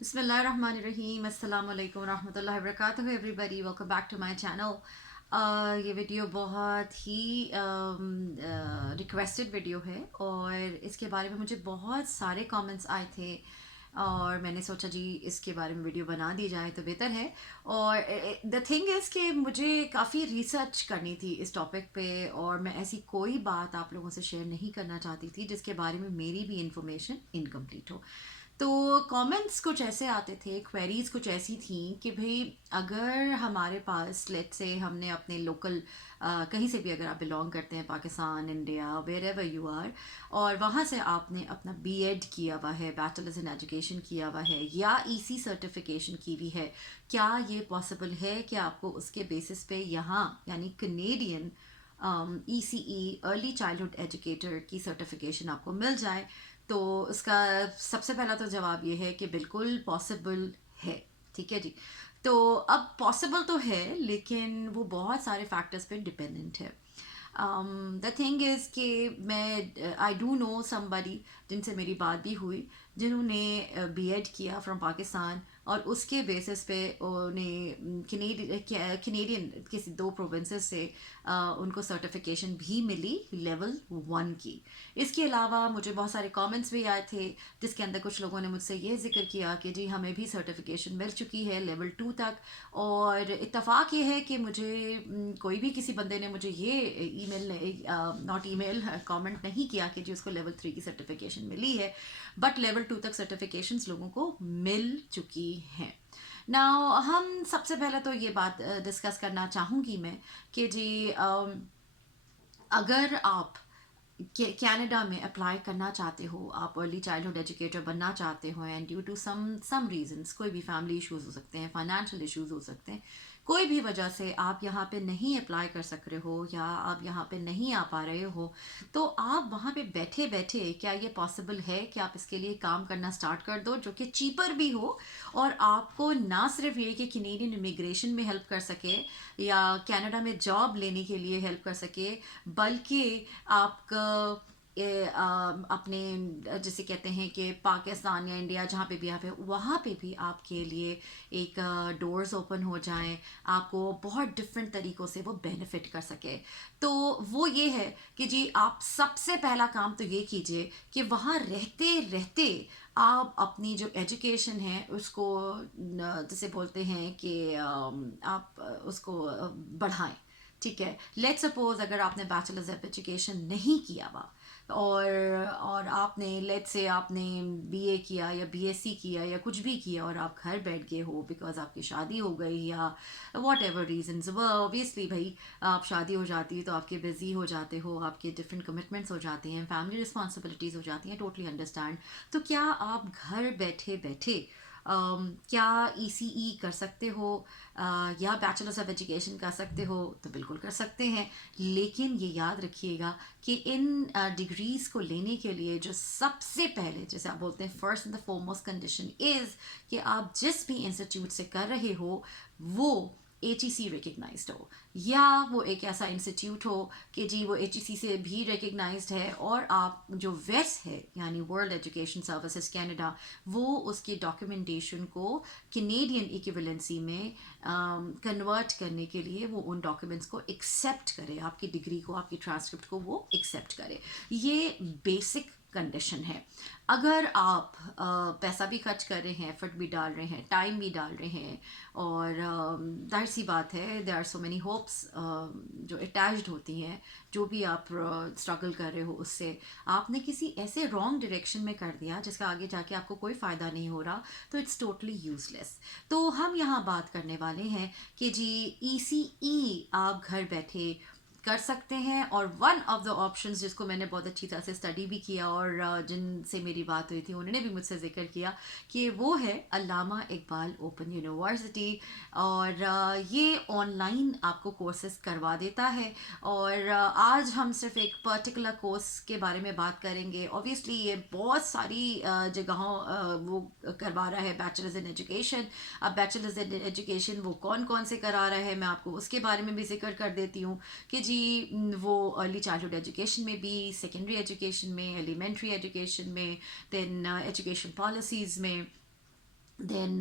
बिस्मिल्लाहिर्रहमानिर्रहीम अस्सलाम वालेकुम रहमतुल्लाहि व बरकातुहू everybody welcome back to my channel. ये वीडियो बहुत ही रिक्वेस्टेड वीडियो है और इसके बारे में मुझे बहुत सारे कमेंट्स आए थे और मैंने सोचा जी इसके बारे में वीडियो बना दी जाए तो बेहतर है। और द थिंग इज़ कि मुझे काफ़ी रिसर्च करनी थी इस टॉपिक पे और मैं ऐसी कोई बात आप लोगों से शेयर नहीं करना चाहती थी जिसके बारे में मेरी भी इंफॉर्मेशन इनकम्प्लीट हो। तो कमेंट्स कुछ ऐसे आते थे, क्वेरीज कुछ ऐसी थी कि भाई अगर हमारे पास लेट से हमने अपने लोकल कहीं से भी अगर आप बिलोंग करते हैं, Pakistan, India, wherever you are, और वहाँ से आपने अपना बीएड किया हुआ है, बैचलर्स इन एजुकेशन किया हुआ है या ईसी सर्टिफिकेशन की हुई है, क्या ये पॉसिबल है कि आपको उसके बेसिस पे यहाँ यानी Canadian ECE early childhood educator की सर्टिफिकेशन आपको मिल जाए। तो इसका सबसे पहला तो जवाब ये है कि बिल्कुल पॉसिबल है। ठीक है जी। तो अब पॉसिबल तो है लेकिन वो बहुत सारे फैक्टर्स पे डिपेंडेंट है। द थिंग इज़ कि मैं आई डू नो समबडी जिनसे मेरी बात भी हुई जिन्होंने बीएड किया फ्रॉम पाकिस्तान और उसके बेसिस पे उन्हें कैनेडियन किसी दो प्रोविंसेस से उनको सर्टिफिकेशन भी मिली लेवल 1 की। इसके अलावा मुझे बहुत सारे कमेंट्स भी आए थे जिसके अंदर कुछ लोगों ने मुझसे ये जिक्र किया कि जी हमें भी सर्टिफिकेशन मिल चुकी है लेवल 2 तक। और इत्तेफाक ये है कि मुझे कोई भी किसी बंदे ने मुझे ये ईमेल नॉट ईमेल कमेंट नहीं किया कि जी उसको लेवल 3 की सर्टिफिकेशन मिली है, बट लेवल 2 तक सर्टिफिकेशंस लोगों को मिल चुकी हैं। नाउ हम सबसे पहले तो ये बात डिस्कस करना चाहूँगी मैं कि जी अगर आप कनाडा में अप्लाई करना चाहते हो, आप अर्ली चाइल्डहुड एजुकेटर बनना चाहते हो and due to some reasons, कोई भी फैमिली इश्यूज हो सकते हैं, फाइनेंशियल इश्यूज हो सकते हैं, कोई भी वजह से आप यहाँ पे नहीं अप्लाई कर सक रहे हो या आप यहाँ पे नहीं आ पा रहे हो, तो आप वहाँ पे बैठे बैठे क्या ये पॉसिबल है कि आप इसके लिए काम करना स्टार्ट कर दो जो कि चीपर भी हो और आपको ना सिर्फ ये कि कैनेडियन इमिग्रेशन में हेल्प कर सके या कनाडा में जॉब लेने के लिए हेल्प कर सके, बल्कि आपका अपने जिसे कहते हैं कि पाकिस्तान या इंडिया जहाँ पे भी आप है वहाँ पे भी आपके लिए एक डोर्स ओपन हो जाएं, आपको बहुत डिफरेंट तरीक़ों से वो बेनिफिट कर सके। तो वो ये है कि जी आप सबसे पहला काम तो ये कीजिए कि वहाँ रहते रहते आप अपनी जो एजुकेशन है उसको जिसे बोलते हैं कि आप उसको बढ़ाएं। ठीक है, लेट सपोज अगर आपने बैचलर्स ऑफ एजुकेशन नहीं किया हुआ और आपने लेट से आपने बीए किया या बीएससी किया या कुछ भी किया और आप घर बैठ गए हो बिकॉज आपकी शादी हो गई या वॉट एवर रीजन्स, वह ऑब्वियसली भाई आप शादी हो जाती है तो आपके बिजी हो जाते हो, आपके डिफरेंट कमिटमेंट्स हो जाते हैं, फैमिली रिस्पॉन्सिबिलिटीज़ हो जाती हैं, टोटली अंडरस्टैंड। तो क्या आप घर बैठे बैठे क्या ECE कर सकते हो या बैचलर्स ऑफ एजुकेशन कर सकते हो? तो बिल्कुल कर सकते हैं, लेकिन ये याद रखिएगा कि इन डिग्रीज़ को लेने के लिए जो सबसे पहले जैसे आप बोलते हैं first and the foremost condition is कि आप जिस भी इंस्टीट्यूट से कर रहे हो वो HEC रिकग्नाइज्ड हो या वो एक ऐसा इंस्टीट्यूट हो कि जी वो HEC से भी रिकग्नाइज्ड है और आप जो वेस है यानी वर्ल्ड एजुकेशन सर्विसेज कनाडा वो उसकी डॉक्यूमेंटेशन को कैनेडियन इक्विवेलेंसी में कन्वर्ट करने के लिए वो उन डॉक्यूमेंट्स को एक्सेप्ट करे, आपकी डिग्री को, आपकी ट्रांसक्रिप्ट को वो एक्सेप्ट करे। ये बेसिक कंडीशन है। अगर आप पैसा भी खर्च कर रहे हैं, एफर्ट भी डाल रहे हैं, टाइम भी डाल रहे हैं और जाहिर सी बात है there are so many hopes जो अटैच्ड होती हैं, जो भी आप स्ट्रगल कर रहे हो उससे आपने किसी ऐसे रॉन्ग डायरेक्शन में कर दिया जिसका आगे जाके आपको कोई फ़ायदा नहीं हो रहा, तो इट्स टोटली यूजलेस। तो हम यहाँ बात करने वाले हैं कि जी ECE आप घर बैठे कर सकते हैं और वन ऑफ द ऑप्शंस जिसको मैंने बहुत अच्छी तरह से स्टडी भी किया और जिनसे मेरी बात हुई थी उन्होंने भी मुझसे जिक्र किया कि वो है अल्लामा इकबाल ओपन यूनिवर्सिटी। और ये ऑनलाइन आपको कोर्सेज करवा देता है और आज हम सिर्फ एक पर्टिकुलर कोर्स के बारे में बात करेंगे। ऑब्वियसली ये बहुत सारी जगहों वो करवा रहा है बैचलर्स इन एजुकेशन। अब बैचलर्स इन एजुकेशन वो कौन कौन से करा रहा है मैं आपको उसके बारे में भी जिक्र कर देती हूँ कि जी वो अर्ली चाइल्डहुड एजुकेशन में भी, सेकेंडरी एजुकेशन में, एलिमेंट्री एजुकेशन में, देन एजुकेशन पॉलिसीज़ में, देन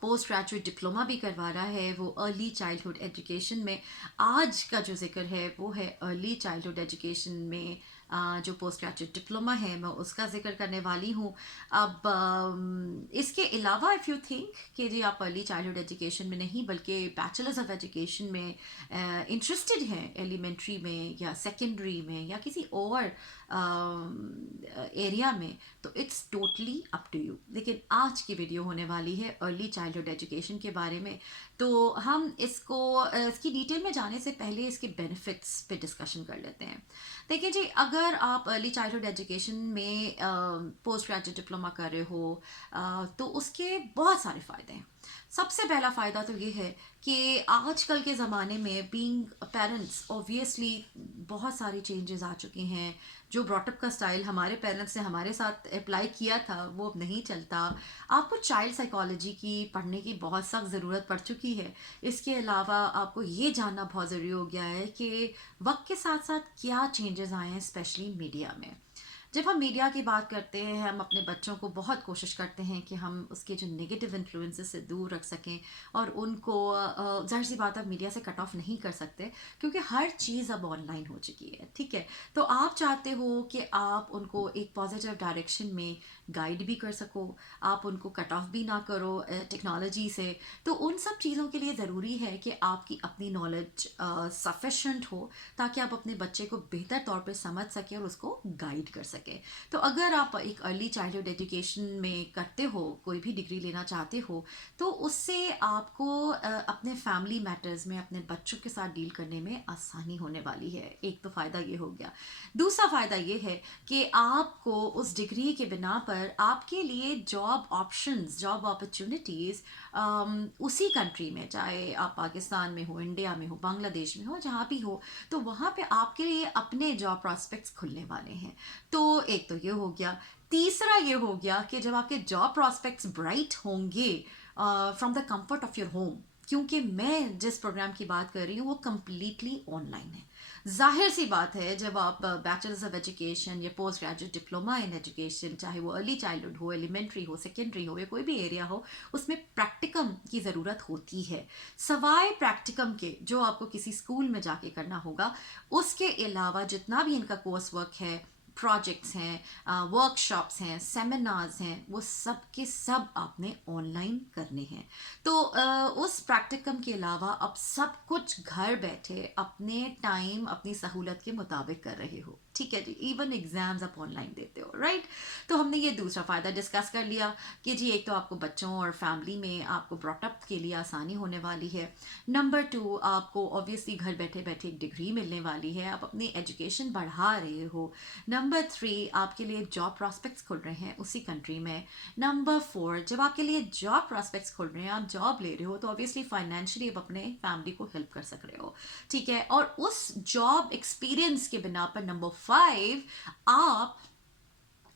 पोस्ट ग्रेजुएट डिप्लोमा भी करवा रहा है वो अर्ली चाइल्डहुड एजुकेशन में। आज का जो जिक्र है वो है अर्ली चाइल्डहुड एजुकेशन में जो पोस्ट ग्रेजुएट डिप्लोमा है मैं उसका जिक्र करने वाली हूँ। अब इसके अलावा इफ़ यू थिंक कि जी आप अर्ली चाइल्डहुड एजुकेशन में नहीं बल्कि बैचलर्स ऑफ एजुकेशन में इंटरेस्टेड हैं, एलिमेंट्री में या सेकेंडरी में या किसी और एरिया में, तो it's totally up to you. लेकिन आज की वीडियो होने वाली है अर्ली चाइल्डहुड एजुकेशन के बारे में, तो हम इसकी डिटेल में जाने से पहले इसके बेनिफिट्स पे डिस्कशन कर लेते हैं। देखिए जी, अगर आप अर्ली चाइल्डहुड एजुकेशन में पोस्ट ग्रेजुएट डिप्लोमा कर रहे हो तो उसके बहुत सारे फ़ायदे हैं। सबसे पहला फ़ायदा तो ये है कि आजकल के ज़माने में बीइंग पेरेंट्स ऑब्वियसली बहुत सारी चेंजेस आ चुके हैं। जो ब्रॉटअप का स्टाइल हमारे पेरेंट्स ने हमारे साथ अप्लाई किया था वो अब नहीं चलता। आपको चाइल्ड साइकोलॉजी की पढ़ने की बहुत सख्त ज़रूरत पड़ चुकी है। इसके अलावा आपको ये जानना बहुत ज़रूरी हो गया है कि वक्त के साथ साथ क्या चेंजेस आए हैं, स्पेशली मीडिया में। जब हम मीडिया की बात करते हैं हम अपने बच्चों को बहुत कोशिश करते हैं कि हम उसके जो नेगेटिव इन्फ्लुएंसेस से दूर रख सकें और उनको ज़ाहिर सी बात, अब मीडिया से कट ऑफ नहीं कर सकते क्योंकि हर चीज़ अब ऑनलाइन हो चुकी है, ठीक है। तो आप चाहते हो कि आप उनको एक पॉजिटिव डायरेक्शन में गाइड भी कर सको, आप उनको कट ऑफ भी ना करो टेक्नोलॉजी से। तो उन सब चीज़ों के लिए ज़रूरी है कि आपकी अपनी नॉलेज सफिशेंट हो ताकि आप अपने बच्चे को बेहतर तौर पे समझ सकें और उसको गाइड कर सकें। तो अगर आप एक अर्ली चाइल्डहुड एजुकेशन में करते हो, कोई भी डिग्री लेना चाहते हो, तो उससे आपको अपने फैमिली मैटर्स में अपने बच्चों के साथ डील करने में आसानी होने वाली है। एक तो फ़ायदा ये हो गया। दूसरा फ़ायदा ये है कि आपको उस डिग्री के बिना पर आपके लिए जॉब ऑप्शंस, जॉब अपॉर्चुनिटीज़ उसी कंट्री में, चाहे आप पाकिस्तान में हो, इंडिया में हो, बांग्लादेश में हो, जहाँ भी हो, तो वहाँ पे आपके लिए अपने जॉब प्रॉस्पेक्ट्स खुलने वाले हैं। तो एक तो ये हो गया। तीसरा ये हो गया कि जब आपके जॉब प्रॉस्पेक्ट्स ब्राइट होंगे from the comfort of your home, क्योंकि मैं जिस प्रोग्राम की बात कर रही हूँ वो कम्प्लीटली ऑनलाइन है। जाहिर सी बात है जब आप बैचलर्स ऑफ एजुकेशन या post graduate diploma in education, चाहे वो अर्ली चाइल्डहुड हो, एलिमेंट्री हो, सेकेंडरी हो या कोई भी एरिया हो, उसमें प्रैक्टिकम की ज़रूरत होती है। सवाए प्रैक्टिकम के जो आपको किसी स्कूल में जाके करना होगा, उसके अलावा जितना भी इनका कोर्स वर्क है, प्रोजेक्ट्स हैं, वर्कशॉप्स हैं, सेमिनार्स हैं, वो सब के सब आपने ऑनलाइन करने हैं। तो उस प्रैक्टिकम के अलावा आप सब कुछ घर बैठे अपने टाइम, अपनी सहूलत के मुताबिक कर रहे हो, ठीक है जी। इवन एग्जाम्स आप ऑनलाइन देते हो, राइट। तो हमने ये दूसरा फ़ायदा डिस्कस कर लिया कि जी एक तो आपको बच्चों और फैमिली में आपको ब्रॉटअप के लिए आसानी होने वाली है। नंबर 2, आपको ऑब्वियसली घर बैठे बैठे एक डिग्री मिलने वाली है, आप अपनी एजुकेशन बढ़ा रहे हो। नंबर 3, आपके लिए जॉब प्रॉस्पेक्ट्स खुल रहे हैं उसी कंट्री में। नंबर 4, जब आपके लिए जॉब प्रॉस्पेक्ट्स खुल रहे हैं, आप जॉब ले रहे हो, तो ऑब्वियसली फाइनेंशियली आप अपने फैमिली को हेल्प कर सक रहे हो, ठीक है। और उस जॉब एक्सपीरियंस के बिना पर नंबर 5, आप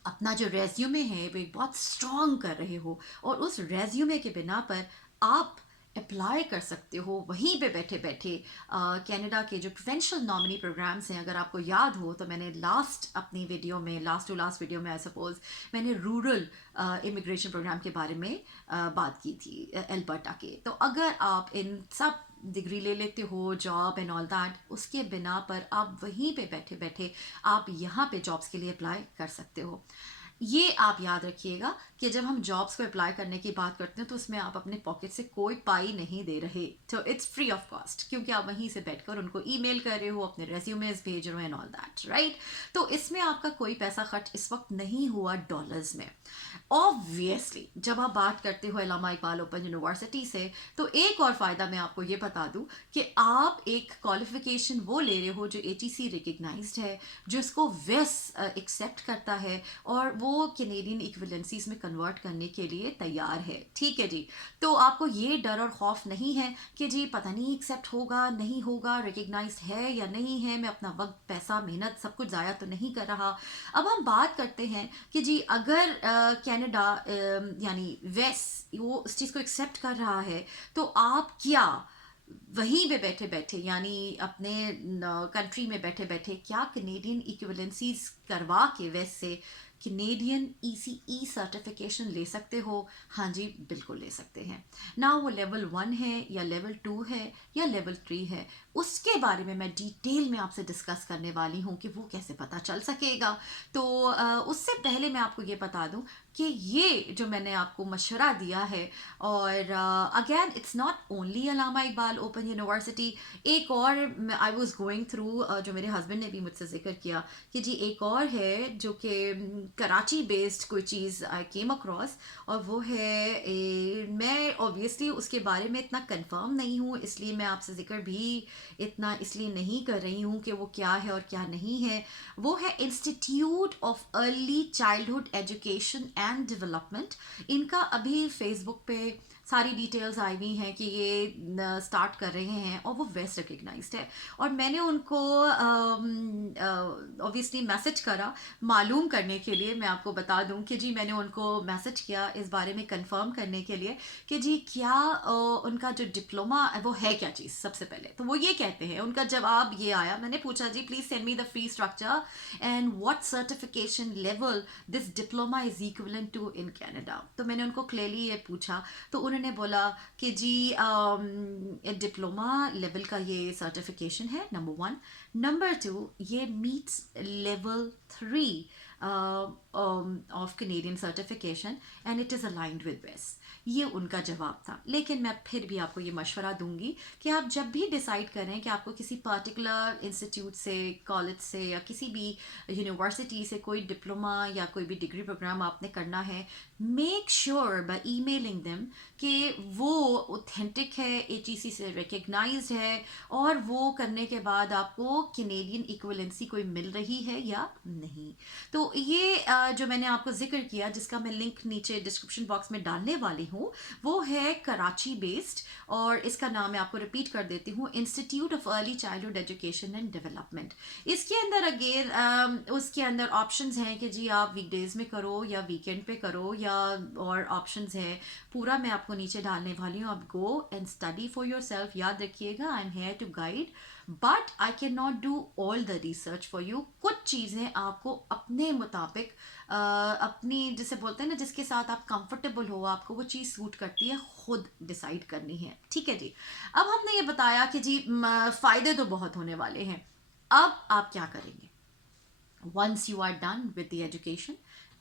अपना जो रेज्यूमे है वो एक बहुत स्ट्रॉन्ग कर रहे हो और उस रेज्यूमे के बिना पर आप अप्लाई कर सकते हो वहीं पे बैठे बैठे। कनाडा के जो प्रोफेशनल नॉमिनी प्रोग्राम्स हैं, अगर आपको याद हो तो मैंने लास्ट अपनी वीडियो में, लास्ट टू लास्ट वीडियो में आई सपोज, मैंने रूरल इमिग्रेशन प्रोग्राम के बारे में बात की थी एल्बर्टा के। तो अगर आप इन सब डिग्री ले लेते हो, जॉब एंड ऑल दैट, उसके बिना पर आप वहीं पे बैठे बैठे आप यहाँ पे जॉब्स के लिए अप्लाई कर सकते हो। ये आप याद रखिएगा कि जब हम जॉब्स को अप्लाई करने की बात करते हैं तो उसमें आप अपने पॉकेट से कोई पाई नहीं दे रहे, तो इट्स फ्री ऑफ कॉस्ट, क्योंकि आप वहीं से बैठकर उनको ईमेल कर रहे हो, अपने रेज्यूमेस भेज रहे हो एंड ऑल दैट, राइट। तो इसमें आपका कोई पैसा खर्च इस वक्त नहीं हुआ डॉलर्स में। ऑब्वियसली जब आप बात करते हो इलामा इकबाल ओपन यूनिवर्सिटी से, तो एक और फ़ायदा मैं आपको ये बता दूं कि आप एक क्वालिफिकेशन वो ले रहे हो जो ATC रिकग्नाइज्ड है, जिसको वेस एक्सेप्ट करता है और वो कैनेडियन इक्विवेलेंसीज में कन्वर्ट करने के लिए तैयार है, ठीक है जी। तो आपको ये डर और खौफ नहीं है कि जी पता नहीं एक्सेप्ट होगा नहीं होगा, रिकग्नाइज्ड है या नहीं है, मैं अपना वक्त, पैसा, मेहनत सब कुछ ज़ाया तो नहीं कर रहा। अब हम बात करते हैं कि जी अगर कनाडा यानी वेस वो इस चीज़ को एक्सेप्ट कर रहा है, तो आप क्या वहीं पे बैठे बैठे, यानी अपने कंट्री में बैठे बैठे, क्या कैनेडियन इक्विवेलेंसीज करवा के वेस्ट से कैनेडियन ECE सर्टिफिकेशन ले सकते हो? हाँ जी, बिल्कुल ले सकते हैं ना। वो लेवल 1 है या लेवल 2 है या लेवल 3 है, उसके बारे में मैं डिटेल में आपसे डिस्कस करने वाली हूँ कि वो कैसे पता चल सकेगा। तो उससे पहले मैं आपको ये बता दूँ कि ये जो मैंने आपको मशवरा दिया है, और again it's not only Allama Iqbal open university, एक और आई वाज गोइंग थ्रू, जो मेरे हस्बैंड ने भी मुझसे जिक्र किया कि जी एक और है जो कि कराची बेस्ड कोई चीज़ आई केम अक्रॉस, और वो है मैं ऑब्वियसली उसके बारे में इतना कंफर्म नहीं हूँ, इसलिए मैं आपसे जिक्र भी इतना इसलिए नहीं कर रही हूँ कि वो क्या है और क्या नहीं है। वो है institute of early childhood education and development. इनका अभी फेसबुक पे सारी डिटेल्स आई हुई हैं कि ये स्टार्ट कर रहे हैं, और वो वेस्ट रिकग्नाइज्ड है। और मैंने उनको ऑब्वियसली मैसेज करा मालूम करने के लिए। मैं आपको बता दूं कि जी मैंने उनको मैसेज किया इस बारे में कंफर्म करने के लिए कि जी क्या उनका जो डिप्लोमा वो है क्या चीज़। सबसे पहले तो वो ये कहते हैं, उनका जवाब ये आया, मैंने पूछा जी please send me the fee structure and what certification level this diploma is equivalent to in Canada. तो मैंने उनको क्लियरली ये पूछा, तो उन्होंने बोला कि जी डिप्लोमा लेवल का ये सर्टिफिकेशन है, नंबर 1। नंबर 2, ये meets level 3 of Canadian certification and it is aligned with west. ये उनका जवाब था। लेकिन मैं फिर भी आपको ये मशवरा दूंगी कि आप जब भी डिसाइड करें कि आपको किसी पर्टिकुलर इंस्टीट्यूट से, कॉलेज से या किसी भी यूनिवर्सिटी से कोई डिप्लोमा या कोई भी डिग्री प्रोग्राम आपने करना है, make sure by emailing them कि वो ऑथेंटिक है, HEC से रिकग्नाइज्ड है, और वो करने के बाद आपको कैनेडियन इक्विवेलेंसी कोई मिल रही है या नहीं। तो ये जो मैंने आपको जिक्र किया, जिसका मैं लिंक नीचे डिस्क्रिप्शन बॉक्स में डालने वाली हूँ, वो है कराची बेस्ड, और इसका नाम मैं आपको रिपीट कर देती हूँ, institute of early childhood education and development. इसके अंदर अगेन उसके अंदर ऑप्शंस हैं कि जी आप वीकडेज में करो या वीकेंड पे करो, या और ऑप्शंस हैं, पूरा मैं आपको नीचे डालने वाली हूँ। आप go and study for yourself. याद रखिएगा, I am here to guide, but I can not do all the research for you. कुछ चीज़ें आपको अपने मुताबिक अपनी, जिसे बोलते हैं ना, जिसके साथ आप कंफर्टेबल हो, आपको वो चीज़ सूट करती है, खुद डिसाइड करनी है। ठीक है जी। अब हमने ये बताया कि जी फ़ायदे तो बहुत होने वाले हैं। अब आप क्या करेंगे once you are done with the education?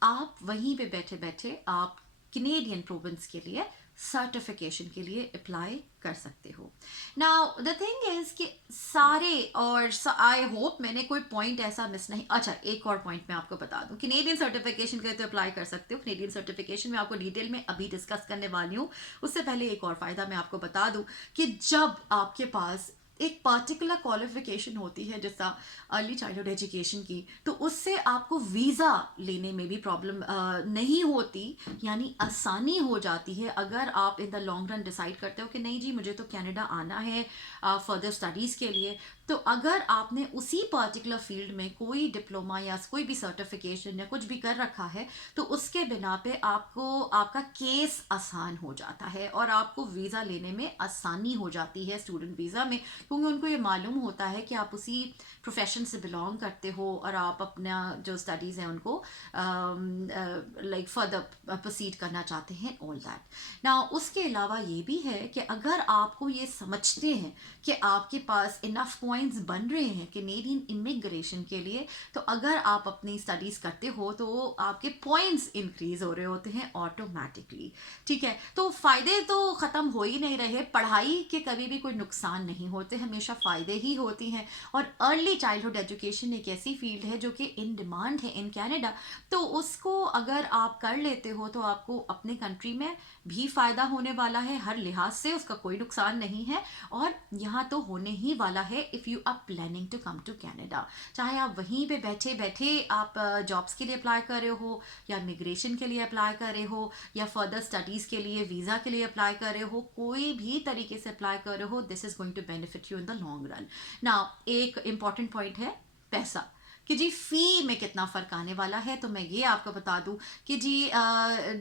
आप वहीं पे बैठे बैठे आप कैनेडियन प्रोविंस के लिए सर्टिफिकेशन के लिए अप्लाई कर सकते हो। नाउ द थिंग इज कि सारे, और आई होप मैंने कोई पॉइंट ऐसा मिस नहीं। अच्छा, एक और पॉइंट मैं आपको बता दूं, कैनेडियन सर्टिफिकेशन के लिए तो अप्लाई कर सकते हो। कैनेडियन सर्टिफिकेशन में आपको डिटेल में अभी डिस्कस करने वाली हूँ। उससे पहले एक और फायदा मैं आपको बता दूं कि जब आपके पास एक पर्टिकुलर क्वालिफिकेशन होती है, जैसा अर्ली चाइल्डहुड एजुकेशन की, तो उससे आपको वीज़ा लेने में भी प्रॉब्लम नहीं होती, यानी आसानी हो जाती है। अगर आप इन द लॉन्ग रन डिसाइड करते हो कि नहीं जी मुझे तो कनाडा आना है फर्दर स्टडीज़ के लिए, तो अगर आपने उसी पर्टिकुलर फील्ड में कोई डिप्लोमा या कोई भी सर्टिफिकेशन या कुछ भी कर रखा है, तो उसके बिना पे आपको आपका केस आसान हो जाता है और आपको वीज़ा लेने में आसानी हो जाती है, स्टूडेंट वीज़ा में, क्योंकि उनको ये मालूम होता है कि आप उसी प्रोफेशन से बिलोंग करते हो और आप अपना जो स्टडीज़ हैं उनको लाइक फर्दर प्रोसीड करना चाहते हैं, ऑल दैट ना। उसके अलावा ये भी है कि अगर आपको ये समझते हैं कि आपके पास इनफ पॉइंट्स बन रहे हैं कैनेडियन इमिग्रेशन के लिए, तो अगर आप अपनी स्टडीज़ करते हो तो आपके पॉइंट्स इंक्रीज हो रहे होते हैं ऑटोमेटिकली। ठीक है, तो फ़ायदे तो ख़त्म हो ही नहीं रहे। पढ़ाई के कभी भी कोई नुकसान नहीं होते, हमेशा फ़ायदे ही होती हैं। और अर्ली चाइल्डहुड एजुकेशन एक ऐसी फील्ड है जो कि इन डिमांड है इन कनाडा, तो उसको अगर आप कर लेते हो तो आपको अपने कंट्री में भी फ़ायदा होने वाला है, हर लिहाज से उसका कोई नुकसान नहीं है, और यहाँ तो होने ही वाला है if you are planning to come to Canada. चाहे आप वहीं पे बैठे बैठे आप जॉब्स के लिए अप्लाई कर रहे हो, या इमिग्रेशन के लिए अप्लाई कर रहे हो, या फर्दर स्टडीज़ के लिए वीज़ा के लिए अप्लाई कर रहे हो, कोई भी तरीके से अप्लाई कर रहे हो, this is going to benefit you in the long run. Now एक इंपॉर्टेंट पॉइंट है पैसा, कि जी फ़ी में कितना फ़र्क आने वाला है। तो मैं ये आपको बता दूं कि जी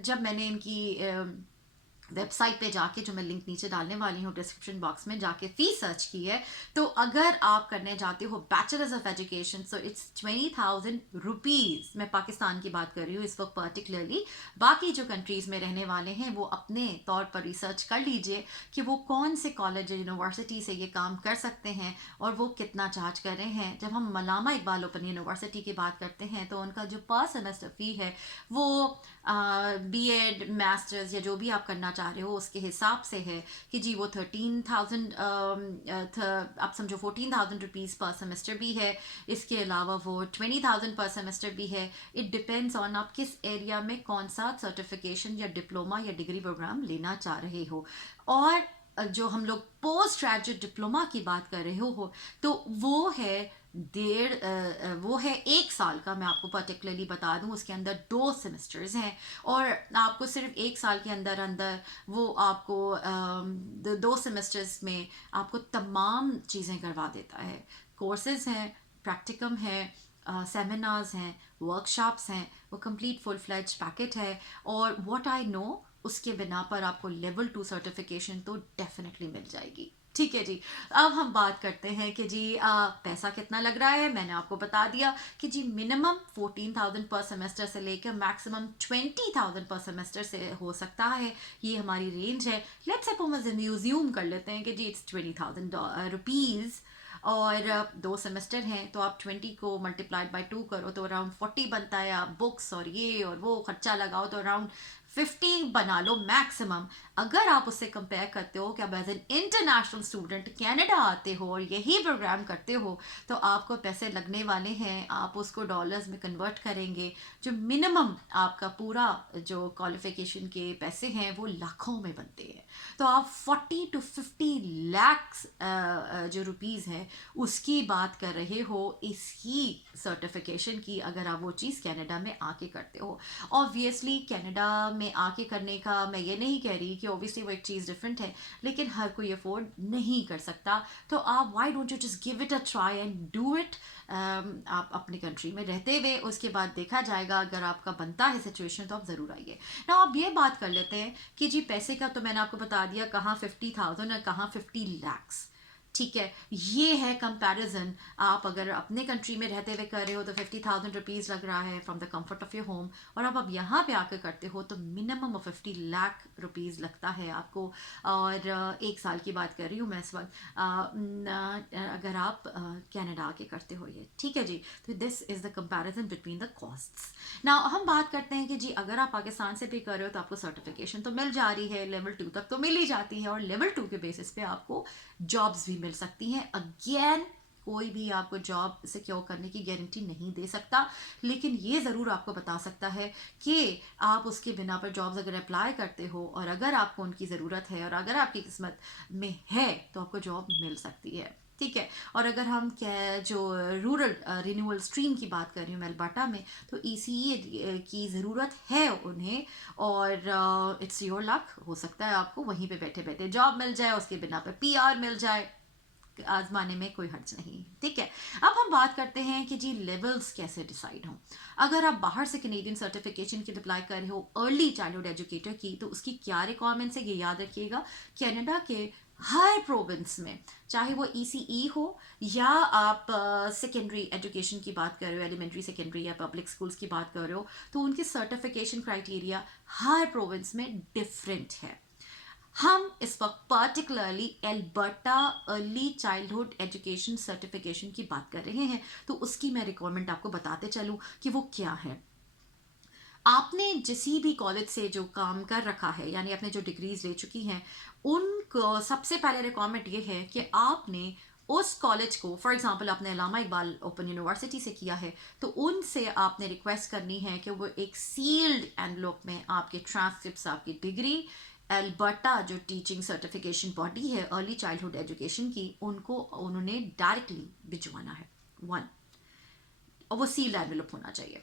जब मैंने इनकी वेबसाइट पे जाके, जो मैं लिंक नीचे डालने वाली हूँ डिस्क्रिप्शन बॉक्स में, जाके फीस सर्च की है। तो अगर आप करने जाते हो bachelors of education, so it's 20,000 rupees. मैं पाकिस्तान की बात कर रही हूँ इस वक्त पर्टिकुलरली। बाकी जो कंट्रीज़ में रहने वाले हैं वो अपने तौर पर रिसर्च कर लीजिए कि वो कौन से कॉलेज यूनिवर्सिटी से ये काम कर सकते हैं और वो कितना चार्ज कर रहे हैं। जब हम मलामा इकबाल ओपन यूनिवर्सिटी की बात करते हैं तो उनका जो पर सेमेस्टर फ़ी है वो बीएड मास्टर्स या जो भी आप करना चाह रहे हो उसके हिसाब से है कि जी वो 13,000, आप समझो 14,000 रुपीज़ पर सेमेस्टर भी है। इसके अलावा वो 20,000 पर सेमेस्टर भी है। इट डिपेंड्स ऑन आप किस एरिया में कौन सा सर्टिफिकेशन या डिप्लोमा या डिग्री प्रोग्राम लेना चाह रहे हो। और जो हम लोग पोस्ट ग्रेजुएट डिप्लोमा की बात कर रहे हो तो वो है 1 साल का। मैं आपको पर्टिकुलरली बता दूं उसके अंदर 2 सेमेस्टर्स हैं और आपको सिर्फ 1 साल के अंदर अंदर वो आपको 2 सेमेस्टर्स में आपको तमाम चीज़ें करवा देता है। कोर्सेज हैं, प्रैक्टिकम है, सेमिनार्स हैं, वर्कशॉप्स हैं, वो कंप्लीट फुल फ्लेज पैकेट है। और व्हाट आई नो उसके बिना पर आपको लेवल 2 सर्टिफिकेशन तो डेफिनेटली मिल जाएगी। ठीक है जी। अब हम बात करते हैं कि जी पैसा कितना लग रहा है। मैंने आपको बता दिया कि जी मिनिमम 14,000 पर सेमेस्टर से लेकर मैक्सिमम 20,000 पर सेमेस्टर से हो सकता है। ये हमारी रेंज है। लेट्स सपोज यूज्यूम कर लेते हैं कि जी इट्स 20,000 रुपीज़ और 2 सेमेस्टर हैं तो आप 20 को मल्टीप्लाइड बाय 2 करो तो अराउंड 40 बनता है। आप बुक्स और ये और वो खर्चा लगाओ तो अराउंड 50 बना लो मैक्सिमम। अगर आप उससे कंपेयर करते हो कि आप as an international student Canada आते हो और यही प्रोग्राम करते हो तो आपको पैसे लगने वाले हैं। आप उसको डॉलर्स में कन्वर्ट करेंगे, जो मिनिमम आपका पूरा जो क्वालिफिकेशन के पैसे हैं वो लाखों में बनते हैं। तो आप 40 to 50 lakhs जो रुपीज़ हैं उसकी बात कर रहे हो इसकी सर्टिफिकेशन की, अगर आप वो चीज़ कनाडा में आके करते हो। ऑब्वियसली कनाडा में आके करने का मैं ये नहीं कह रही कि ऑब्वियसली वो एक चीज़ डिफरेंट है, लेकिन हर कोई अफोर्ड नहीं कर सकता। तो आप why don't you just give it a try and do it. आप अपनी कंट्री में रहते हुए उसके बाद देखा जाएगा। अगर आपका बनता है सिचुएशन तो आप ज़रूर आइए ना। अब ये बात कर लेते हैं कि जी पैसे का तो मैंने आपको बता दिया, कहाँ 50,000 और कहाँ 50 lakhs। ठीक है, ये है कंपैरिजन। आप अगर अपने कंट्री में रहते हुए कर रहे हो तो 50,000 रुपीज़ लग रहा है from the comfort of your home, और अब आप यहाँ पे आकर करते हो तो मिनिमम ऑफ 50 लाख रुपीज़ लगता है आपको। और 1 साल की बात कर रही हूँ मैं इस वक्त। अगर आप कनाडा आके करते हो ये, ठीक है जी। तो this is the comparison between the costs. ना हम बात करते हैं कि जी अगर आप पाकिस्तान से भी कर रहे हो तो आपको सर्टिफिकेशन तो मिल जा रही है, लेवल 2 तक तो मिल ही जाती है और लेवल 2 के बेसिस पे आपको जॉब्स भी मिल सकती हैं। अगेन कोई भी आपको जॉब सिक्योर करने की गारंटी नहीं दे सकता, लेकिन ये ज़रूर आपको बता सकता है कि आप उसके बिना पर जॉब्स अगर अप्लाई करते हो और अगर आपको उनकी ज़रूरत है और अगर आपकी किस्मत में है तो आपको जॉब मिल सकती है। ठीक है। और अगर हम क्या जो रूरल रिन्यूअल स्ट्रीम की बात कर रही हूँ मैं अल्बर्टा में, तो ईसीई की ज़रूरत है उन्हें। और इट्स योर लक, हो सकता है आपको वहीं पे बैठे बैठे जॉब मिल जाए, उसके बिना पे पीआर मिल जाए। आजमाने में कोई हर्ज नहीं। ठीक है। अब हम बात करते हैं कि जी लेवल्स कैसे डिसाइड हों। अगर आप बाहर से कैनेडियन सर्टिफिकेशन की अप्लाई कर रहे हो अर्ली चाइल्डहुड एजुकेटर की, तो उसकी क्या रिक्वायरमेंट्स है ये याद रखिएगा। कनाडा के हर प्रोविंस में, चाहे वो ईसीई हो या आप सेकेंडरी एजुकेशन की बात कर रहे हो, एलिमेंट्री सेकेंडरी या पब्लिक स्कूल्स की बात कर रहे हो, तो उनकी सर्टिफिकेशन क्राइटेरिया हर प्रोविंस में डिफरेंट है। हम इस वक्त particularly Alberta early childhood education certification की बात कर रहे हैं, तो उसकी मैं रिक्वायरमेंट आपको बताते चलूं कि वो क्या है। आपने जिस भी कॉलेज से जो काम कर रखा है, यानी आपने जो डिग्रीज ले चुकी हैं, उनको सबसे पहले रिक्वायरमेंट ये है कि आपने उस कॉलेज को, फॉर एग्जांपल आपने अल्लामा इकबाल ओपन यूनिवर्सिटी से किया है, तो उनसे आपने रिक्वेस्ट करनी है कि वो एक सील्ड एनवलप में आपके ट्रांसक्रिप्ट्स, आपकी डिग्री, एल्बर्टा जो टीचिंग सर्टिफिकेशन बॉडी है अर्ली चाइल्डहुड एजुकेशन की, उनको उन्होंने डायरेक्टली भिजवाना है। वन, और वो सील्ड एनवलप होना चाहिए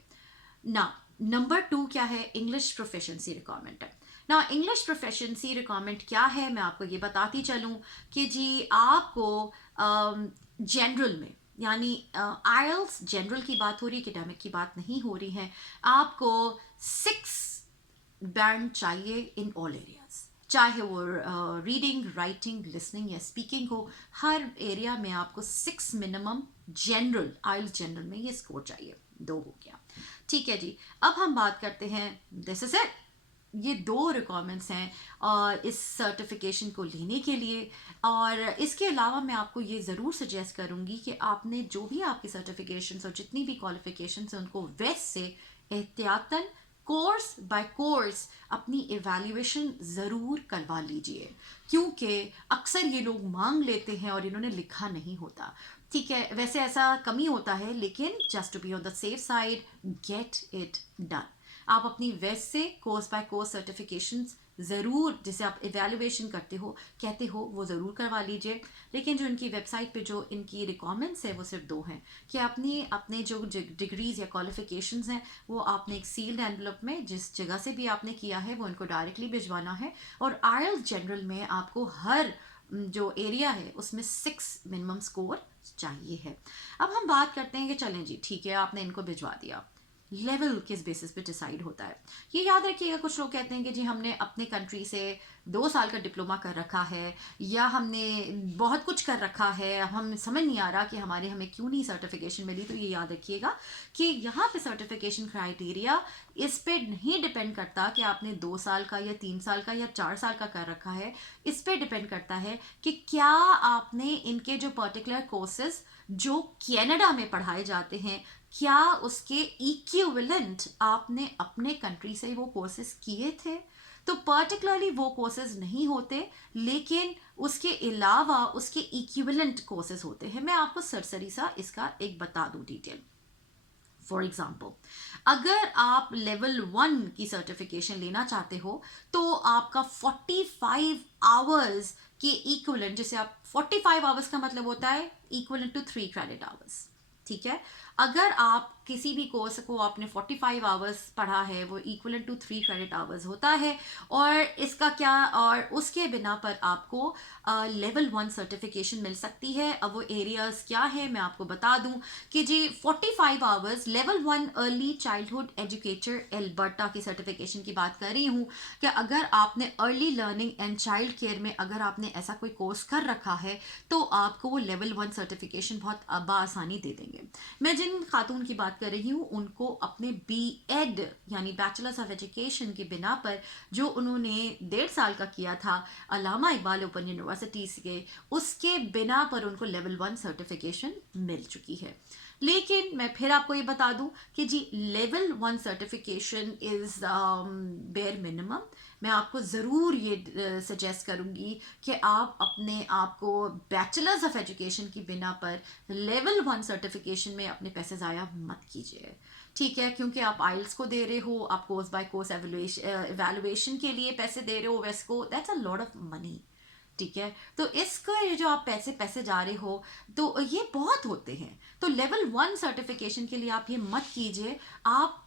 ना। नंबर 2 क्या है? इंग्लिश प्रोफिशिएंसी रिक्वायरमेंट है ना। इंग्लिश प्रोफिशिएंसी रिक्वायरमेंट क्या है मैं आपको ये बताती चलूँ कि जी आपको जनरल में, यानी आइल्स जनरल की बात हो रही है, एकेडमिक की बात नहीं हो रही है, आपको 6 बैंड चाहिए इन ऑल एरियाज। चाहे वो रीडिंग, राइटिंग, लिसनिंग या स्पीकिंग हो, हर एरिया में आपको 6 मिनिमम जनरल, आइल्स जनरल में ये स्कोर चाहिए। 2 हो गया। ठीक है जी, अब हम बात करते हैं, दिस इज इट, ये 2 रिक्वायरमेंट्स हैं इस सर्टिफिकेशन को लेने के लिए। और इसके अलावा मैं आपको ये ज़रूर सजेस्ट करूँगी कि आपने जो भी आपकी सर्टिफिकेशंस और जितनी भी क्वालिफिकेशंस हैं उनको वेस्ट से एहतियातन कोर्स बाय कोर्स अपनी इवैल्यूएशन ज़रूर करवा लीजिए, क्योंकि अक्सर ये लोग मांग लेते हैं और इन्होंने लिखा नहीं होता। ठीक है, वैसे ऐसा कमी होता है, लेकिन just to be on the safe side, get it done. आप अपनी वेस्ट से कोर्स बाय कोर्स सर्टिफिकेशंस ज़रूर, जिसे आप इवैल्यूएशन करते हो कहते हो, वो ज़रूर करवा लीजिए। लेकिन जो इनकी वेबसाइट पे जो इनकी रिक्वायरमेंट्स है वो सिर्फ 2 हैं कि अपने जो डिग्रीज या क्वालिफिकेशंस हैं वो आपने एक सील्ड एनवलप में जिस जगह से भी आपने किया है वो इनको डायरेक्टली भिजवाना है। और आईएलटीएस जनरल में आपको हर जो एरिया है उसमें 6 मिनिमम स्कोर चाहिए है। अब हम बात करते हैं कि चलें जी ठीक है, आपने इनको भिजवा दिया, लेवल किस बेसिस पे डिसाइड होता है। ये याद रखिएगा, कुछ लोग कहते हैं कि जी हमने अपने कंट्री से 2 साल का डिप्लोमा कर रखा है या हमने बहुत कुछ कर रखा है, हम समझ नहीं आ रहा कि हमें क्यों नहीं सर्टिफिकेशन मिली। तो ये याद रखिएगा कि यहाँ पे सर्टिफिकेशन क्राइटेरिया इस पे नहीं डिपेंड करता कि आपने 2 साल का या 3 साल का या 4 साल का कर रखा है। इस पे डिपेंड करता है कि क्या आपने इनके जो पर्टिकुलर कोर्सेज जो कनाडा में पढ़ाए जाते हैं, क्या उसके इक्विवेलेंट आपने अपने कंट्री से वो कोर्सेज किए थे। तो पर्टिकुलरली वो कोर्सेज नहीं होते, लेकिन उसके अलावा उसके इक्विवेलेंट कोर्सेज होते हैं। मैं आपको सरसरी सा इसका एक बता दूं डिटेल। फॉर एग्जाम्पल, अगर आप लेवल 1 की सर्टिफिकेशन लेना चाहते हो तो आपका 45 आवर्स के इक्विवेलेंट, जिसे आप 45 आवर्स का मतलब होता है इक्विवेलेंट टू 3 क्रेडिट आवर्स। ठीक है, अगर आप किसी भी कोर्स को आपने 45 आवर्स पढ़ा है वो इक्वलेंट टू 3 क्रेडिट आवर्स होता है। और इसका क्या, और उसके बिना पर आपको लेवल 1 सर्टिफिकेशन मिल सकती है। अब वो एरियाज क्या है मैं आपको बता दूं कि जी 45 hours level 1 early childhood educator Alberta की सर्टिफिकेशन की बात कर रही हूँ कि अगर आपने early learning and child care में अगर आपने ऐसा कोई कोर्स कर रखा है तो आपको वो लेवल 1 सर्टिफिकेशन बहुत बआसानी दे देंगे। मैं जिन खातून की बात कर रही हूँ उनको अपने BEd यानी बैचलर्स ऑफ एजुकेशन के बिना पर जो उन्होंने 1.5 साल का किया था अल्लामा इकबाल ओपन यूनिवर्सिटी से, उसके बिना पर उनको लेवल 1 सर्टिफिकेशन मिल चुकी है। लेकिन मैं फिर आपको ये बता दूं कि जी level 1 certification is bare minimum. मैं आपको ज़रूर ये सजेस्ट करूँगी कि आप अपने आप को बैचलर्स ऑफ एजुकेशन की बिना पर लेवल 1 सर्टिफिकेशन में अपने पैसे ज़ाया मत कीजिए। ठीक है, क्योंकि आप आइल्स को दे रहे हो, आप कोर्स बाय कोर्स एवेल्युएशन के लिए पैसे दे रहे हो, वेस्ट को that's a lot of money. ठीक है, तो इसको ये जो आप पैसे जा रहे हो तो ये बहुत होते हैं। तो लेवल 1 सर्टिफिकेशन के लिए आप ये मत कीजिए, आप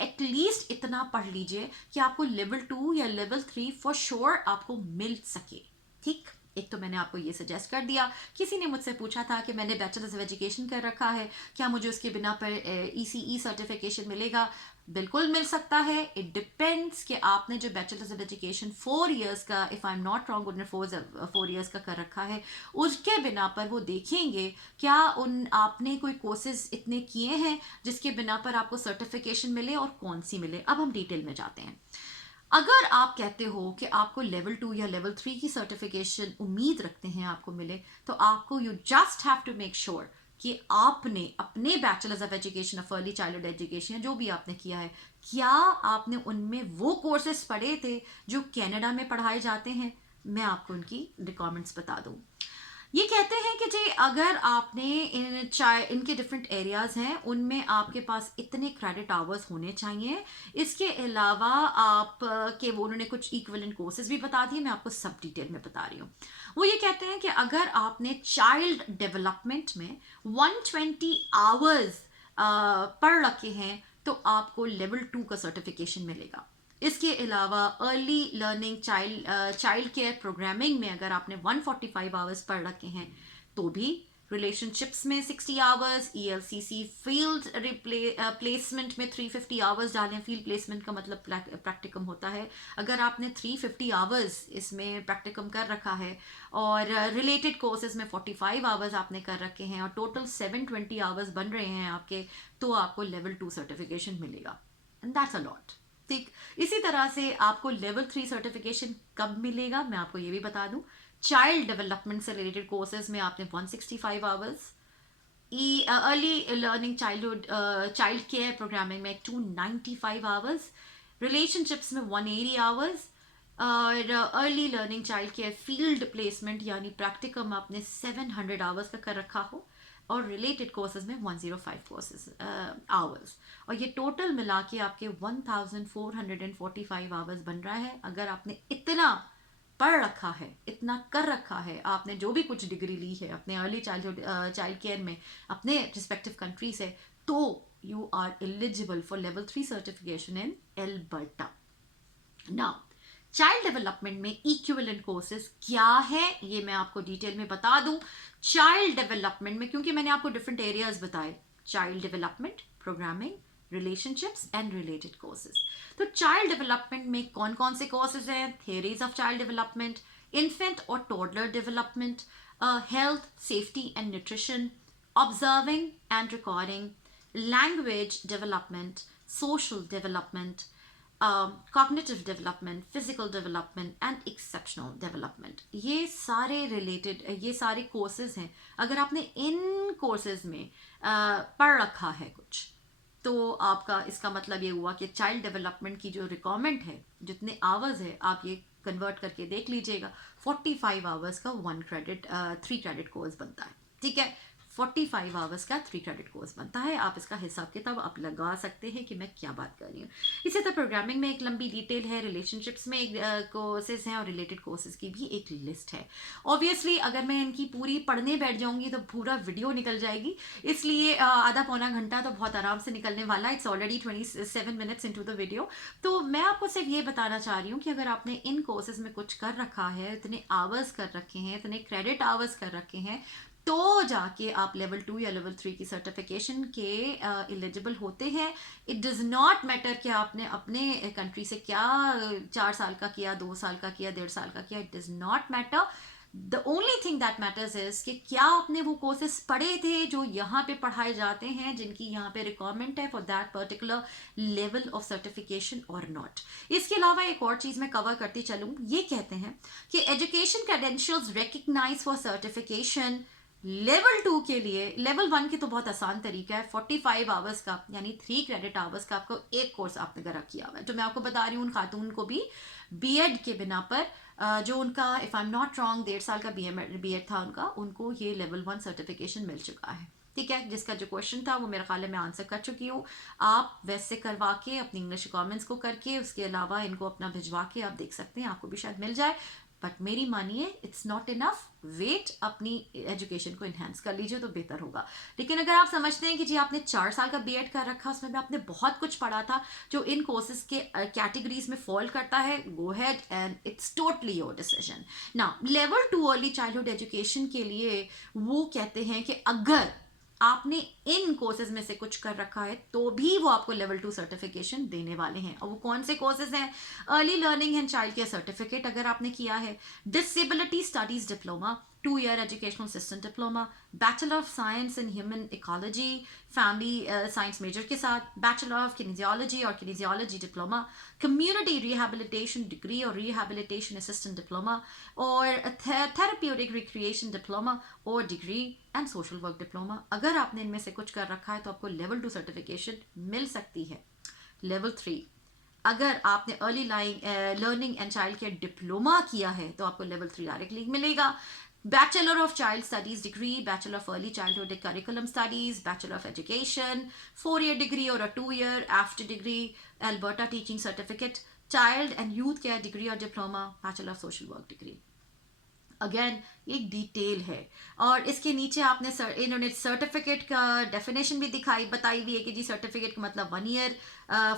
एटलीस्ट इतना पढ़ लीजिए कि आपको लेवल 2 या लेवल 3 फॉर श्योर आपको मिल सके। ठीक, एक तो मैंने आपको ये सजेस्ट कर दिया। किसी ने मुझसे पूछा था कि मैंने बैचलर्स ऑफ एजुकेशन कर रखा है, क्या मुझे उसके बिना पर ECE सर्टिफिकेशन मिलेगा? बिल्कुल मिल सकता है। इट डिपेंड्स कि आपने जो बैचलर्स ऑफ एजुकेशन 4 इयर्स का, if I am not wrong, उन्होंने 4 इयर्स का कर रखा है, उसके बिना पर वो देखेंगे क्या आपने कोई कोर्सेज इतने किए हैं जिसके बिना पर आपको सर्टिफिकेशन मिले और कौन सी मिले। अब हम डिटेल में जाते हैं। अगर आप कहते हो कि आपको लेवल 2 या लेवल 3 की सर्टिफिकेशन उम्मीद रखते हैं आपको मिले, तो आपको you just have to make sure कि आपने अपने bachelors of education of early childhood education जो भी आपने किया है, क्या आपने उनमें वो कोर्सेज पढ़े थे जो कनाडा में पढ़ाए जाते हैं। मैं आपको उनकी रिक्वायरमेंट्स बता दूं। ये कहते हैं कि जी अगर आपने इनके डिफरेंट एरियाज हैं उनमें आपके पास इतने क्रेडिट आवर्स होने चाहिए। इसके अलावा आप के वो उन्होंने कुछ इक्विवेलेंट कोर्सेज भी बता दिए, मैं आपको सब डिटेल में बता रही हूँ। वो ये कहते हैं कि अगर आपने चाइल्ड डेवलपमेंट में 120 आवर्स पढ़ रखे हैं तो आपको लेवल 2 का सर्टिफिकेशन मिलेगा। इसके अलावा early learning child care programming में अगर आपने 145 आवर्स पढ़ रखे हैं तो भी रिलेशनशिप्स में 60 आवर्स, ELCC फील्ड प्लेसमेंट में 350 आवर्स डालें। फील्ड प्लेसमेंट का मतलब प्रैक्टिकम होता है। अगर आपने 350 आवर्स इसमें प्रैक्टिकम कर रखा है और रिलेटेड कोर्सेज में 45 आवर्स आपने कर रखे हैं और टोटल 720 आवर्स बन रहे हैं आपके, तो आपको लेवल 2 सर्टिफिकेशन मिलेगा। And that's a lot. ठीक, इसी तरह से आपको लेवल 3 सर्टिफिकेशन कब मिलेगा मैं आपको ये भी बता दूं। चाइल्ड डेवलपमेंट से रिलेटेड कोर्सेज में आपने 165 hours, early learning child care programming में 295 आवर्स, रिलेशनशिप्स में 180 आवर्स, और early learning child care field placement यानी प्रैक्टिकम आपने 700 आवर्स का कर रखा हो, और रिलेटेड कोर्सेज में 105 कोर्सेज आवर्स, और ये टोटल मिला के आपके 1445 आवर्स बन रहा है। अगर आपने इतना पढ़ रखा है, इतना कर रखा है, आपने जो भी कुछ डिग्री ली है अपने अर्ली चाइल्ड केयर में अपने रिस्पेक्टिव कंट्री से, तो you are eligible for level 3 certification in Alberta. Now child development में इक्विवेलेंट कोर्सेज क्या है ये मैं आपको डिटेल में बता दूं। चाइल्ड डेवलपमेंट में, क्योंकि मैंने आपको डिफरेंट एरियाज बताए, child development, programming, relationships and related courses. तो चाइल्ड डेवलपमेंट में कौन कौन से कोर्सेज हैं? Theories of child development, infant और toddler development, health, safety and nutrition, observing and recording, language development, social development, cognitive development, physical development and exceptional development. ये सारे related, ये सारे कोर्सेज हैं। अगर आपने इन कोर्सेज में पढ़ रखा है कुछ, तो आपका इसका मतलब ये हुआ कि चाइल्ड डेवलपमेंट की जो रिक्वायरमेंट है, जितने आवर्स है, आप ये कन्वर्ट करके देख लीजिएगा। 45 आवर्स का 3 क्रेडिट कोर्स बनता है। ठीक है, 45 आवर्स का 3 क्रेडिट कोर्स बनता है। आप इसका हिसाब किताब आप लगा सकते हैं कि मैं क्या बात कर रही हूँ। इसी तरह प्रोग्रामिंग में एक लंबी डिटेल है, रिलेशनशिप्स में एक कोर्सेज हैं और रिलेटेड कोर्सेज की भी एक लिस्ट है। ऑब्वियसली अगर मैं इनकी पूरी पढ़ने बैठ जाऊंगी तो पूरा वीडियो निकल जाएगी, इसलिए आधा पौना घंटा तो बहुत आराम से निकलने वाला। It's already 27 minutes into the video. तो मैं आपको सिर्फ ये बताना चाह रही हूँ कि अगर आपने इन कोर्सेज में कुछ कर रखा है, इतने आवर्स कर रखे हैं, इतने क्रेडिट आवर्स कर रखे हैं, तो जाके आप लेवल 2 या लेवल 3 की सर्टिफिकेशन के एलिजिबल होते हैं। इट डज नॉट मैटर कि आपने अपने कंट्री से क्या 4 साल का किया, 2 साल का किया, 1.5 साल का किया, it does not matter. The only thing that matters is कि क्या आपने वो कोर्सेज पढ़े थे जो यहाँ पे पढ़ाए जाते हैं, जिनकी यहाँ पे रिक्वायरमेंट है for that particular level of certification और नॉट। इसके अलावा एक और चीज़ मैं कवर करती चलूँ, ये कहते हैं कि education credentials recognize for certification level 2 के लिए। लेवल 1 की तो बहुत आसान तरीका है, 45 आवर्स का यानी 3 क्रेडिट आवर्स का आपको एक कोर्स आपने करा किया हुआ है। जो मैं आपको बता रही हूँ, उन खातून को भी बीएड के बिना पर जो उनका, if I am not wrong, 1.5 साल का बीएड था उनका, उनको ये लेवल 1 सर्टिफिकेशन मिल चुका है। ठीक है, जिसका जो क्वेश्चन था वो मेरे ख्याल है मैं आंसर कर चुकी हूँ। आप वैसे करवा के अपनी इंग्लिश कमेंट्स को करके, उसके अलावा इनको अपना भिजवा के आप देख सकते हैं, आपको भी शायद मिल जाए। बट मेरी मानिए, इट्स नॉट इनफ। वेट, अपनी एजुकेशन को इन्हेंस कर लीजिए तो बेहतर होगा। लेकिन अगर आप समझते हैं कि जी आपने 4 साल का बीएड कर रखा, उसमें भी आपने बहुत कुछ पढ़ा था जो इन कोर्सेज के कैटेगरीज में फॉल करता है, go ahead and it's totally your decision. Now level 2 early childhood education के लिए वो कहते हैं कि अगर आपने इन कोर्सेज में से कुछ कर रखा है तो भी वो आपको लेवल 2 सर्टिफिकेशन देने वाले हैं। और वो कौन से कोर्सेज हैं? Early learning and child care certificate अगर आपने किया है, disability studies diploma, 2-year educational assistant diploma, bachelor of science in human ecology family science major के साथ, बैचलर ऑफ किनेजियोलॉजी और kinesiology diploma, community rehabilitation degree और rehabilitation assistant diploma, और therapeutic recreation diploma और degree and social work diploma. अगर आपने इनमें से कुछ कर रखा है तो आपको लेवल 2 सर्टिफिकेशन मिल सकती है। लेवल 3 अगर आपने early learning and child care diploma किया है तो आपको लेवल 3 डायरेक्टली मिलेगा। Bachelor of child studies degree, bachelor of early childhood curriculum studies, bachelor of education, 4-year degree और 2-year after degree, Alberta teaching certificate, child and youth care degree और diploma, bachelor of social work degree. Again एक detail है। और इसके नीचे आपने इन्होंने certificate का डेफिनेशन भी बताई हुई है कि जी सर्टिफिकेट का मतलब 1 ईयर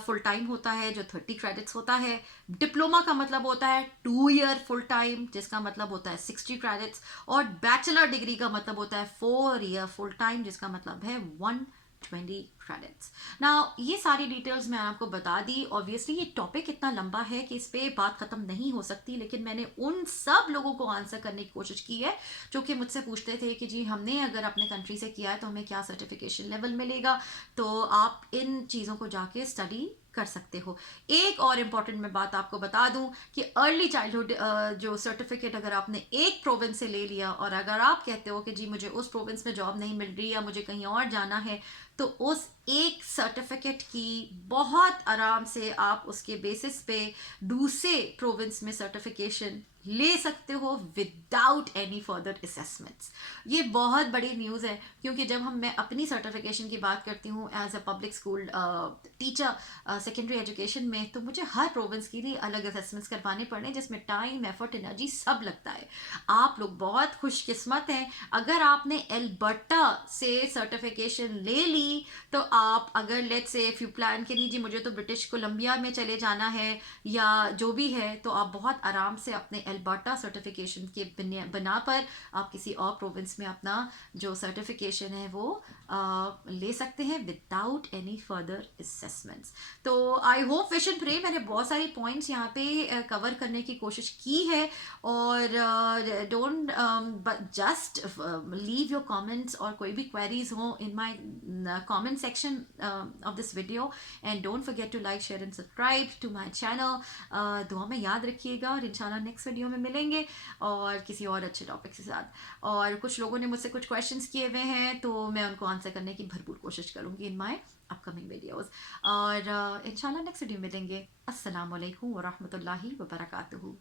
फुल टाइम होता है जो 30 क्रेडिट्स होता है। डिप्लोमा का मतलब होता है 2 ईयर फुल टाइम जिसका मतलब होता है 60 क्रेडिट्स। और बैचलर डिग्री का मतलब होता है 4 ईयर फुल टाइम जिसका मतलब है 120 क्रेडिट्स। ना ये सारी डिटेल्स मैं आपको बता दी। ऑब्वियसली ये टॉपिक इतना लंबा है कि इस पे बात खत्म नहीं हो सकती, लेकिन मैंने उन सब लोगों को आंसर करने की कोशिश की है जो कि मुझसे पूछते थे कि जी हमने अगर अपने कंट्री से किया है तो हमें क्या सर्टिफिकेशन लेवल मिलेगा। तो आप इन चीज़ों को जाके स्टडी कर सकते हो। एक और इम्पॉर्टेंट मैं बात आपको बता दूं कि अर्ली चाइल्डहुड जो सर्टिफिकेट अगर आपने एक प्रोविंस से ले लिया और अगर आप कहते हो कि जी मुझे उस प्रोविंस में जॉब नहीं मिल रही या मुझे कहीं और जाना है, तो उस एक सर्टिफिकेट की बहुत आराम से आप उसके बेसिस पे दूसरे प्रोविंस में सर्टिफिकेशन ले सकते हो विदाउट एनी फर्दर असेसमेंट्स। ये बहुत बड़ी न्यूज़ है क्योंकि जब मैं अपनी सर्टिफिकेशन की बात करती हूँ as a public school teacher secondary education में, तो मुझे हर प्रोविंस के लिए अलग असेसमेंट्स करवाने पड़े जिसमें टाइम एफर्ट एनर्जी सब लगता है। आप लोग बहुत खुशकिस्मत हैं अगर आपने एल्बर्टा से सर्टिफिकेशन ले ली। तो आप अगर let's say if you plan कि नहीं जी मुझे तो ब्रिटिश कोलंबिया में चले जाना है या जो भी है, तो आप बहुत आराम से अपने एल्बर्टा सर्टिफिकेशन के बना पर आप किसी और प्रोविंस में अपना जो सर्टिफिकेशन है वो ले सकते हैं विदाउट एनी फर्दर असेसमेंट्स। तो I hope wish and pray मैंने बहुत सारी पॉइंट्स यहाँ पे कवर करने की कोशिश की है। और don't just leave your comments और कोई भी क्वेरीज हो in my comment section of this video. And don't forget to like share and subscribe to my channel. दुआ में याद रखिएगा और इंशाल्लाह नेक्स्ट वीडियो में मिलेंगे और किसी और अच्छे टॉपिक के साथ। और कुछ लोगों ने मुझसे कुछ क्वेश्चंस किए हुए हैं तो मैं उनको आंसर करने की भरपूर कोशिश करूंगी इन माय अपकमिंग वीडियोस। और इंशाल्लाह नेक्स्ट वीडियो मिलेंगे। अस्सलाम वालेकुम व रहमतुल्लाहि व बरकातुहू।